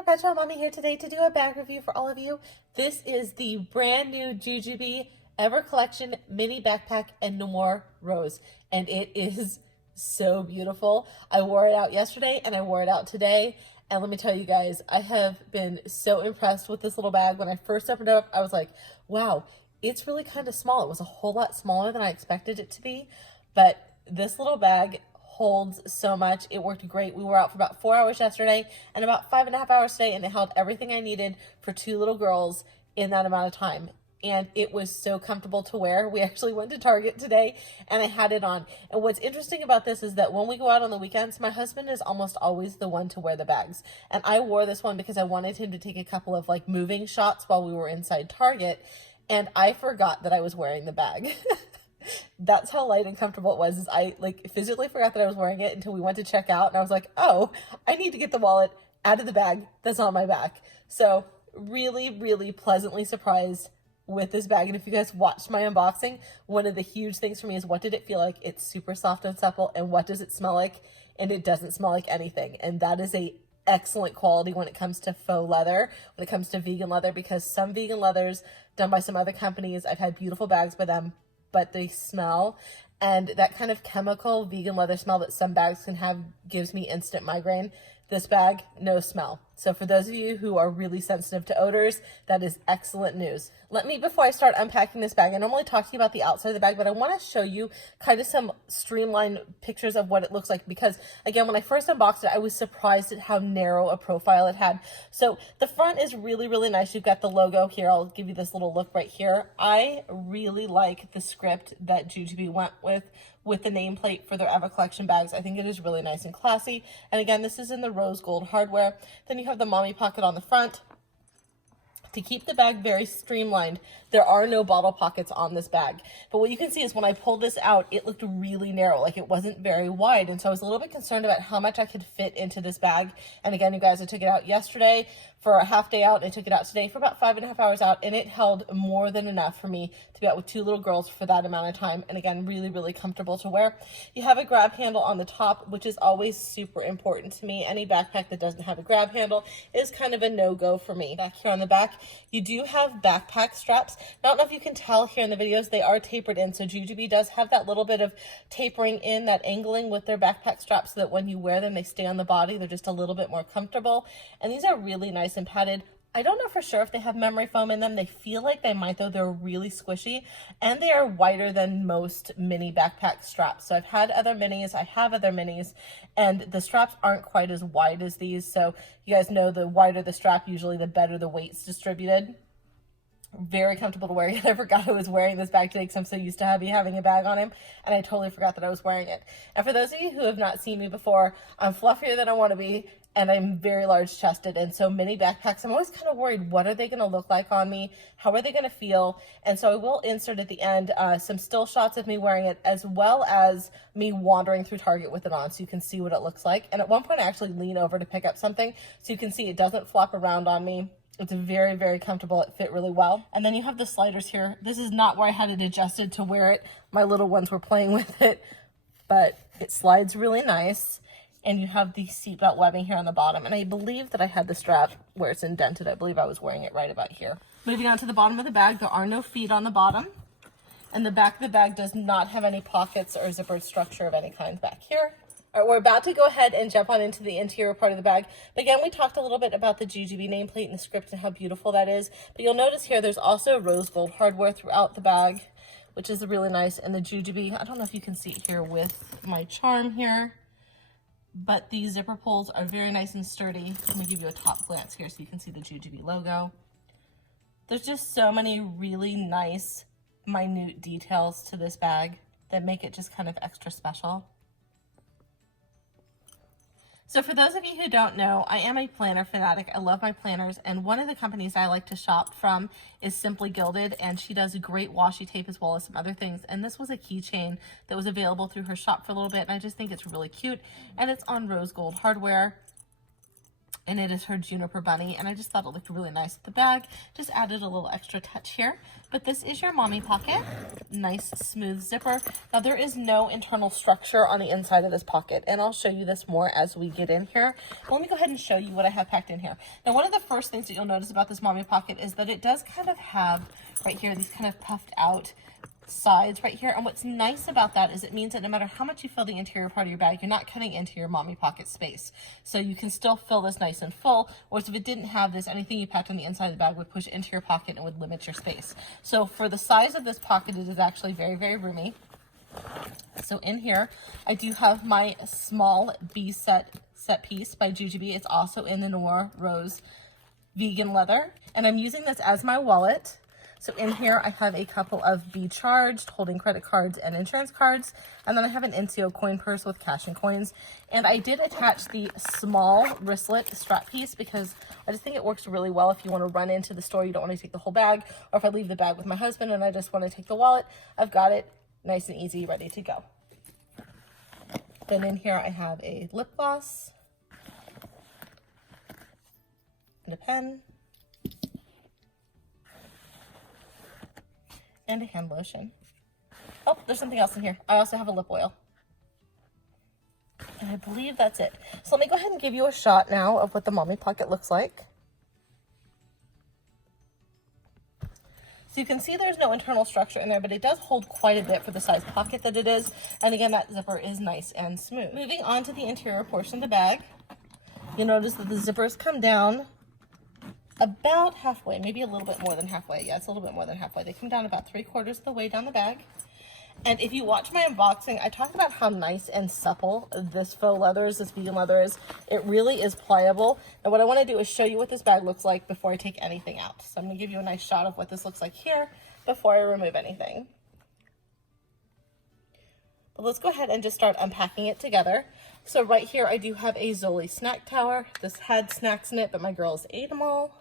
Perpetual Mommy here today to do a bag review for all of you. This is the brand new Jujube Ever Collection Mini Backpack in Noir Rose, and it is so beautiful. I wore it out yesterday and I wore it out today, and let me tell you guys, I have been so impressed with this little bag. When I first opened it up, I was like, wow, it's really kind of small. It was a whole lot smaller than I expected it to be, but this little bag holds so much. It worked great. We were out for about 4 hours yesterday and about 5.5 hours today, and it held everything I needed for 2 little girls in that amount of time. And it was so comfortable to wear. We actually went to Target today and I had it on. And what's interesting about this is that when we go out on the weekends, my husband is almost always the one to wear the bags. And I wore this one because I wanted him to take a couple of like moving shots while we were inside Target, and I forgot that I was wearing the bag. That's how light and comfortable it was. Is I like physically forgot that I was wearing it until we went to check out, and I was like, oh, I need to get the wallet out of the bag that's on my back. So really pleasantly surprised with this bag. And if you guys watched my unboxing, one of the huge things for me is, what did it feel like? It's super soft and supple. And what does it smell like? And it doesn't smell like anything. And that is a excellent quality when it comes to faux leather, when it comes to vegan leather, because some vegan leathers done by some other companies, I've had beautiful bags by them, but they smell, and that kind of chemical vegan leather smell that some bags can have gives me instant migraine. This bag, no smell. So for those of you who are really sensitive to odors, that is excellent news. Let me, before I start unpacking this bag, I normally talk to you about the outside of the bag, but I want to show you kind of some streamlined pictures of what it looks like, because again, when I first unboxed it, I was surprised at how narrow a profile it had. So the front is really nice. You've got the logo here. I'll give you this little look right here. I really like the script that Jujube went with the nameplate for their Ever Collection bags. I think it is really nice and classy. And again, this is in the rose gold hardware. Then you have the mommy pocket on the front. To keep the bag very streamlined, there are no bottle pockets on this bag. But what you can see is when I pulled this out, it looked really narrow, like it wasn't very wide. And so I was a little bit concerned about how much I could fit into this bag. And again, you guys, I took it out yesterday for a half day out, and I took it out today for about 5.5 hours out, and it held more than enough for me to be out with 2 little girls for that amount of time. And again, really comfortable to wear. You have a grab handle on the top, which is always super important to me. Any backpack that doesn't have a grab handle is kind of a no-go for me. Back here on the back, you do have backpack straps. Now, I don't know if you can tell here in the videos, they are tapered in. So Jujube does have that little bit of tapering in, that angling with their backpack straps, so that when you wear them, they stay on the body. They're just a little bit more comfortable. And these are really nice and padded. I don't know for sure if they have memory foam in them. They feel like they might, though. They're really squishy, and they are wider than most mini backpack straps. So I've had other minis, I have other minis, and the straps aren't quite as wide as these. So you guys know, the wider the strap, usually the better the weight's distributed. Very comfortable to wear. I forgot I was wearing this bag today because I'm so used to having a bag on him, and I totally forgot that I was wearing it. And for those of you who have not seen me before, I'm fluffier than I want to be, and I'm very large chested. And so mini backpacks, I'm always kind of worried, what are they going to look like on me? How are they going to feel? And so I will insert at the end some still shots of me wearing it, as well as me wandering through Target with it on, so you can see what it looks like. And at one point I actually lean over to pick up something, so you can see it doesn't flop around on me. It's very comfortable. It fit really well. And then you have the sliders here. This is not where I had it adjusted to wear it. My little ones were playing with it, but it slides really nice. And you have the seatbelt webbing here on the bottom. And I believe that I had the strap where it's indented. I believe I was wearing it right about here. Moving on to the bottom of the bag, there are no feet on the bottom. And the back of the bag does not have any pockets or zipper structure of any kind back here. All right, we're about to go ahead and jump on into the interior part of the bag. But again, we talked a little bit about the Jujube nameplate and the script and how beautiful that is. But you'll notice here, there's also rose gold hardware throughout the bag, which is really nice. And the Jujube, I don't know if you can see it here with my charm here, but these zipper pulls are very nice and sturdy. Let me give you a top glance here so you can see the Jujube logo. There's just so many really nice, minute details to this bag that make it just kind of extra special. So for those of you who don't know, I am a planner fanatic. I love my planners, and one of the companies I like to shop from is Simply Gilded, and she does a great washi tape as well as some other things. And this was a keychain that was available through her shop for a little bit, and I just think it's really cute. And it's on rose gold hardware. and it is her Juniper Bunny, and I just thought it looked really nice with the bag. Just added a little extra touch here. But this is your mommy pocket. Nice smooth zipper. Now there is no internal structure on the inside of this pocket, and I'll show you this more as we get in here. But let me go ahead and show you what I have packed in here. Now one of the first things that you'll notice about this mommy pocket is that it does kind of have right here these kind of puffed out sides right here, and what's nice about that is it means that no matter how much you fill the interior part of your bag, you're not cutting into your mommy pocket space, so you can still fill this nice and full. Whereas if it didn't have this, anything you packed on the inside of the bag would push into your pocket and would limit your space. So for the size of this pocket, it is actually very, very roomy. So in here I do have my small bee set piece by Jujubee. It's also in the Noir Rose vegan leather, and I'm using this as my wallet. So in here, I have a couple of Be Charged holding credit cards and insurance cards. And then I have an NCO coin purse with cash and coins. And I did attach the small wristlet strap piece because I just think it works really well if you want to run into the store, you don't want to take the whole bag, or if I leave the bag with my husband and I just want to take the wallet, I've got it nice and easy, ready to go. Then in here, I have a lip gloss and a pen. And a hand lotion. Oh, there's something else in here. I also have a lip oil. And I believe that's it. So let me go ahead and give you a shot now of what the mommy pocket looks like. So you can see there's no internal structure in there, but it does hold quite a bit for the size pocket that it is. And again, that zipper is nice and smooth. Moving on to the interior portion of the bag, you'll notice that the zippers come down about halfway, maybe a little bit more than halfway. Yeah, it's a little bit more than halfway. They come down about 3/4 of the way down the bag. And if you watch my unboxing, I talked about how nice and supple this faux leather is, this vegan leather is. It really is pliable. And what I want to do is show you what this bag looks like before I take anything out. So I'm going to give you a nice shot of what this looks like here before I remove anything. But let's go ahead and just start unpacking it together. So right here, I do have a Zoli snack tower. This had snacks in it, but my girls ate them all.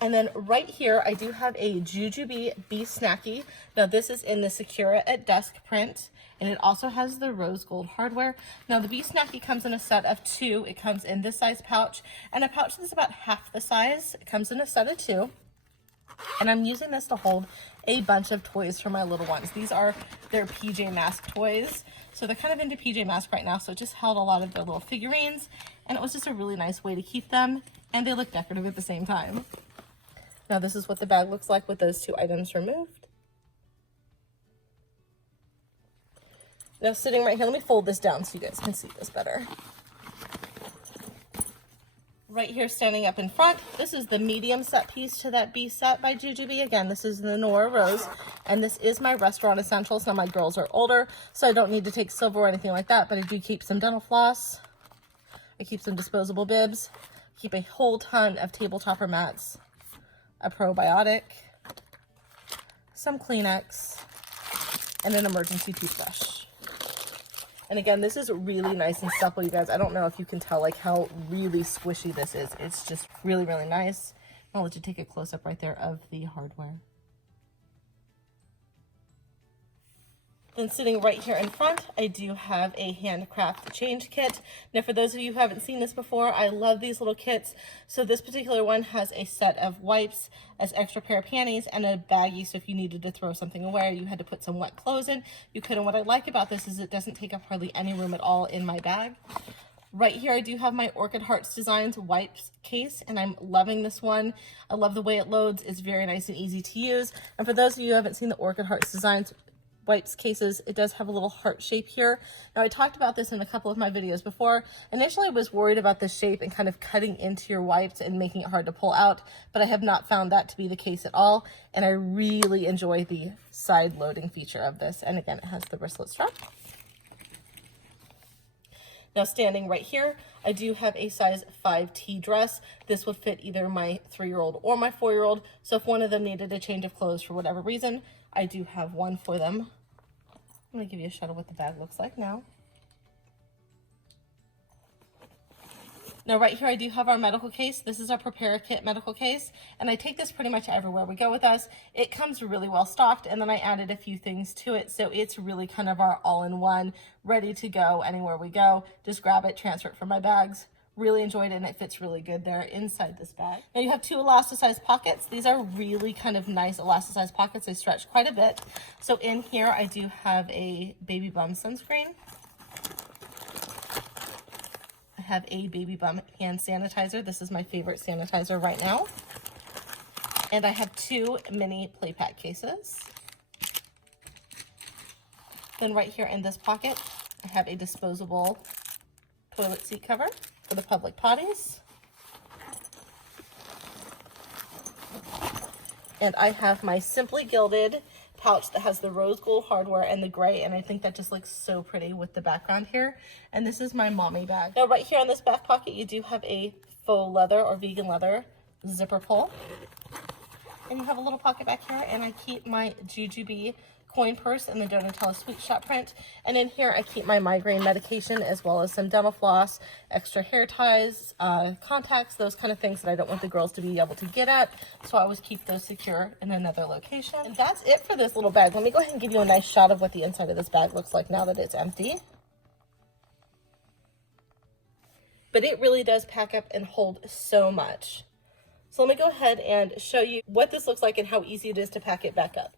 And then right here, I do have a Jujubee Bee Snacky. Now this is in the Secura at Dusk print, and it also has the rose gold hardware. Now the Bee Snacky comes in a set of 2. It comes in this size pouch, and a pouch that's about half the size. It comes in a set of 2. And I'm using this to hold a bunch of toys for my little ones. These are their PJ Masks toys. So they're kind of into PJ Masks right now, so it just held a lot of their little figurines, and it was just a really nice way to keep them, and they look decorative at the same time. Now this is what the bag looks like with those 2 items removed. Now sitting right here, let me fold this down so you guys can see this better. Right here standing up in front, this is the medium set piece to that Bee set by Jujubee. Again, this is the Noir Rose, and this is my restaurant essentials. Now my girls are older, so I don't need to take silver or anything like that, but I do keep some dental floss. I keep some disposable bibs. I keep a whole ton of table topper mats, a probiotic, some Kleenex, and an emergency toothbrush. And again, this is really nice and supple, you guys. I don't know if you can tell like how really squishy this is. It's just really, really nice. I'll let you take a close-up right there of the hardware. Then sitting right here in front, I do have a handcraft change kit. Now for those of you who haven't seen this before, I love these little kits. So this particular one has a set of wipes, as extra pair of panties, and a baggie, so if you needed to throw something away or you had to put some wet clothes in, you could. And what I like about this is it doesn't take up hardly any room at all in my bag. Right here, I do have my Orchid Hearts Designs wipes case, and I'm loving this one. I love the way it loads. It's very nice and easy to use. And for those of you who haven't seen the Orchid Hearts Designs wipes cases, it does have a little heart shape here. Now I talked about this in a couple of my videos before. Initially I was worried about this shape and kind of cutting into your wipes and making it hard to pull out, but I have not found that to be the case at all, and I really enjoy the side loading feature of this. And again, it has the wristlet strap. Now standing right here, I do have a size 5T dress. This would fit either my 3-year-old or my 4-year-old. So if one of them needed a change of clothes for whatever reason, I do have one for them. I'm gonna give you a shot of what the bag looks like now. Now right here I do have our medical case. This is our Prepare Kit medical case, and I take this pretty much everywhere we go with us. It comes really well stocked, and then I added a few things to it, so it's really kind of our all-in-one, ready to go anywhere we go. Just grab it, transfer it from my bags, Really enjoyed it, and it fits really good there inside this bag. Now you have 2 elasticized pockets. These are really kind of nice elasticized pockets. They stretch quite a bit. So in here I do have a Baby Bum sunscreen. I have a Baby Bum hand sanitizer. This is my favorite sanitizer right now. And I have 2 mini play pack cases. Then right here in this pocket, I have a disposable toilet seat cover for the public potties. And I have my Simply Gilded pouch that has the rose gold hardware and the gray, and I think that just looks so pretty with the background here. And this is my mommy bag. Now right here on this back pocket, you do have a faux leather or vegan leather zipper pull. And you have a little pocket back here, and I keep my Jujube coin purse in the Donatella Sweet Shop print. And in here I keep my migraine medication, as well as some dental floss, extra hair ties, contacts, those kind of things that I don't want the girls to be able to get at. So I always keep those secure in another location. And that's it for this little bag. Let me go ahead and give you a nice shot of what the inside of this bag looks like now that it's empty. But it really does pack up and hold so much. So let me go ahead and show you what this looks like and how easy it is to pack it back up.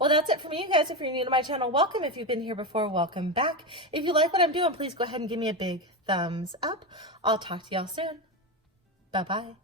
Well, that's it for me, you guys. If you're new to my channel, welcome. If you've been here before, welcome back. If you like what I'm doing, please go ahead and give me a big thumbs up. I'll talk to y'all soon. Bye-bye.